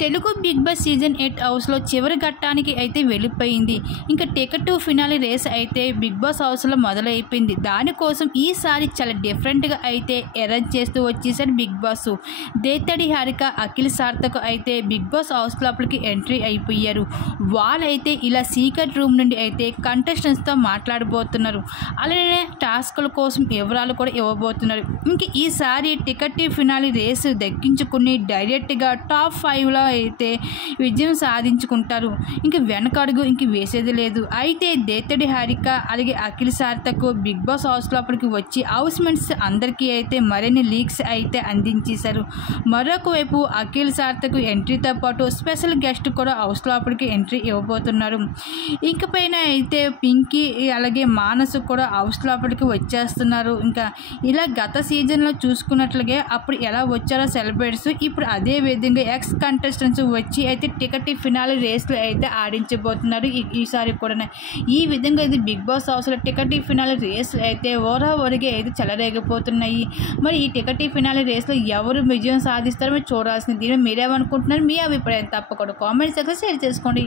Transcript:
Telugu big boss season 8 హౌస్లో చివరి ఘట్టానికి అయితే వెళ్ళిపోయింది. ఇంకా టికెట్ టు ఫినాలే రేస్ అయితే బిగ్ బాస్ హౌస్లో మొదలైపోయింది. దానికోసం ఈసారి చాలా డిఫరెంట్గా అయితే అరేంజ్ చేస్తూ వచ్చేసారు బిగ్ బాస్. దేత్తడి హారిక, అఖిల్ సార్థక్ అయితే బిగ్ బాస్ హౌస్ లోపలికి ఎంట్రీ అయిపోయారు. వాళ్ళైతే ఇలా సీక్రెట్ రూమ్ నుండి అయితే కంటెస్టెంట్స్తో మాట్లాడబోతున్నారు. అలానే టాస్కుల కోసం వివరాలు కూడా ఇవ్వబోతున్నారు. ఇంక ఈసారి టికెట్ టు ఫినాలే రేసు దక్కించుకుని డైరెక్ట్గా టాప్ 5లో అయితే విజయం సాధించుకుంటారు. ఇంక వెనకడుగు ఇంక వేసేది లేదు. అయితే దేత్తడి హారిక అలాగే Akhil Sarthak Bigg Boss house లోపలికి వచ్చి హౌస్ మెంట్స్ అందరికీ అయితే మరిన్ని లీక్స్ అయితే అందించేశారు. మరొక వైపు అఖిల్ సార్థక్ ఎంట్రీతో పాటు స్పెషల్ గెస్ట్ కూడా హౌస్ లోపలికి ఎంట్రీ ఇవ్వబోతున్నారు. ఇంకపైన అయితే పింకీ అలాగే మానస్ కూడా హౌస్ లోపలికి వచ్చేస్తున్నారు. ఇంకా ఇలా గత సీజన్లో చూసుకున్నట్లుగా అప్పుడు ఎలా వచ్చారో సెలబ్రిటీస్ ఇప్పుడు అదే విధంగా ఎక్స్ కంటెస్టెంట్స్ వచ్చి అయితే టికెట్ ఫినాలే రేస్లో అయితే ఆడించబోతున్నారు ఈసారి కూడా. ఈ విధంగా ఇది బిగ్ బాస్ హౌస్లో టికెట్ ఫినాలే రేస్లు అయితే ఓరవరిగా అయితే చెలరేగిపోతున్నాయి. మరి ఈ టికెట్ ఫినాలే రేస్లో ఎవరు విజయం సాధిస్తారో మీరు చూడాల్సింది. దీని మీరేమనుకుంటున్నారు? మీ అభిప్రాయం తప్పకుండా కామెంట్ సెక్షన్లో షేర్ చేసుకోండి.